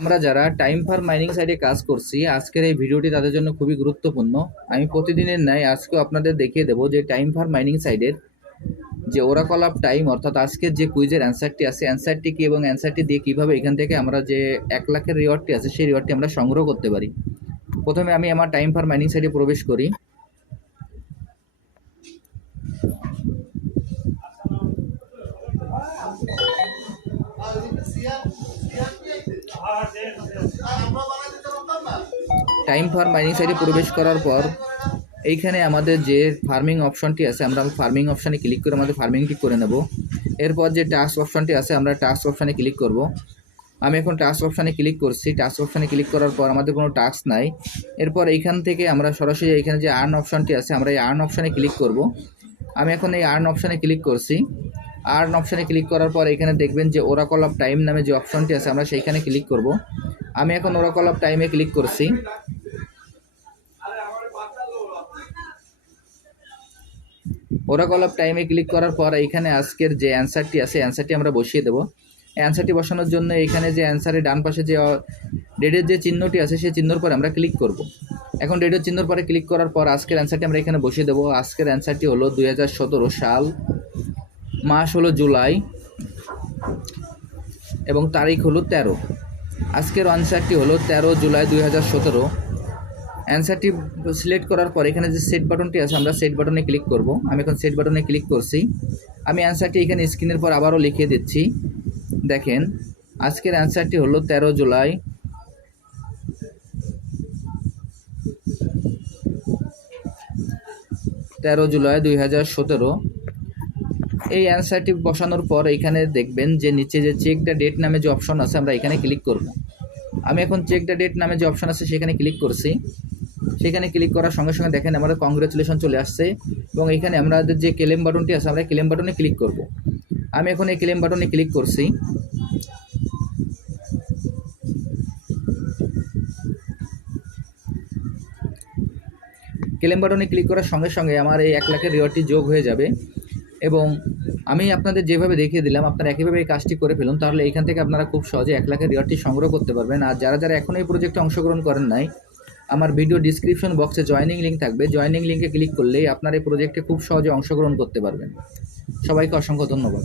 আমরা যারা time fur mining সাইডে কাজ করছি, আজকের এই ভিডিওটি তাদের জন্য খুবই গুরুত্বপূর্ণ। আমি প্রতিদিনের ন্যায় আজকেও আপনাদের দেখিয়ে দেবো যে টাইম ফার মাইনিং সাইডের যে ওরাকল অফ টাইম অর্থাৎ আজকের যে কুইজের অ্যান্সারটি আছে অ্যান্সারটি কী এবং অ্যান্সারটি দিয়ে কীভাবে এখান থেকে আমরা যে এক লাখের রিওয়ার্ডটি আছে, সেই রিওয়ার্ডটি আমরা সংগ্রহ করতে পারি। প্রথমে আমি আমার টাইম ফার মাইনিং সাইডে প্রবেশ করি। টাইম ফার মাইনিং সাইডে প্রবেশ করার পর, এইখানে আমাদের যে ফার্মিং অপশনটি আছে, আমরা ফার্মিং অপশানে ক্লিক করে আমাদের ফার্মিংটি করে নেব। এরপর যে টাস্ক অপশনটি আছে, আমরা টাস্ক অপশানে ক্লিক করব। আমি এখন টাস্ক অপশানে ক্লিক করছি। টাস্ক অপশানে ক্লিক করার পর আমাদের কোনো টাস্ক নাই। এরপর এইখান থেকে আমরা সরাসরি এইখানে যে আর্ন অপশানটি আছে, আমরা এই আর্ন অপশানে ক্লিক করব। আমি এখন এই আর্ন অপশানে ক্লিক করছি। আর্ন অপশানে ক্লিক করার পর এখানে দেখবেন যে ওরাকল অফ টাইম নামে যে অপশনটি আছে, আমরা সেইখানে ক্লিক করব। আমি এখন ওরাকল অফ টাইমে ক্লিক করছি। ওরাকল অফ টাইমে ক্লিক করার পর এখানে আজকের যে অ্যান্সারটি আছে অ্যান্সারটি আমরা বসিয়ে দেবো। অ্যান্সারটি বসানোর জন্য এখানে যে অ্যান্সারের ডান পাশে যে ডেটের যে চিহ্নটি আছে, সেই চিহ্নর পরে আমরা ক্লিক করব। এখন ডেটের চিহ্নর পরে ক্লিক করার পর আজকের অ্যান্সারটি আমরা এখানে বসিয়ে দেবো। আজকের অ্যান্সারটি হলো দুই হাজার সতেরো সাল, মাস হলো জুলাই, এবং তারিখ হলো তেরো। আজকের আনসারটি হলো তেরো জুলাই দুই হাজার সতেরো। অ্যান্সারটি সিলেক্ট করার পর এখানে যে সেট বাটনটি আছে, আমরা সেট বাটনে ক্লিক করব। আমি এখন সেট বাটনে ক্লিক করছি। আমি অ্যান্সারটি এখানে স্ক্রিনের পর আবারও লিখিয়ে দিচ্ছি। দেখেন, আজকের অ্যান্সারটি হলো তেরো জুলাই। তেরো জুলাই দুই হাজার সতেরো। এই অ্যান্সারটি বসানোর পর এখানে দেখবেন যে নিচে যে চেক দ্য ডেট নামে যে অপশন আছে, আমরা এখানে ক্লিক করব। আমি এখন চেক দ্য ডেট নামে যে অপশন আছে, সেখানে ক্লিক করছি। সেখানে ক্লিক করার সঙ্গে সঙ্গে দেখেন আমাদের কংগ্রেচুলেশন চলে আসছে এবং এখানে আমাদের যে ক্লেম বাটনটি আছে, আমরা ক্লেম বাটনে ক্লিক করব। আমি এখন এই ক্লেম বাটনে ক্লিক করছি। ক্লেম বাটনে ক্লিক করার সঙ্গে সঙ্গে আমার এই এক লাখের রিওয়ার্ডটি যোগ হয়ে যাবে এবং আমি আপনাদের যেভাবে দেখিয়ে দিলাম, আপনারা একইভাবে এই কাজটি করে ফেলুন, তাহলে এখান থেকে আপনারা খুব সহজে এক লাখের রিওয়ার্ডটি সংগ্রহ করতে পারবেন। আর যারা যারা এখনও এই প্রজেক্টে অংশগ্রহণ করেন নাই আমার ভিডিও ডিসক্রিপশন বক্সে জয়নিং লিঙ্ক থাকবে। জয়নিং লিঙ্কে ক্লিক করলেই আপনার এই প্রজেক্টে খুব সহজে অংশগ্রহণ করতে পারবেন। সবাইকে অসংখ্য ধন্যবাদ।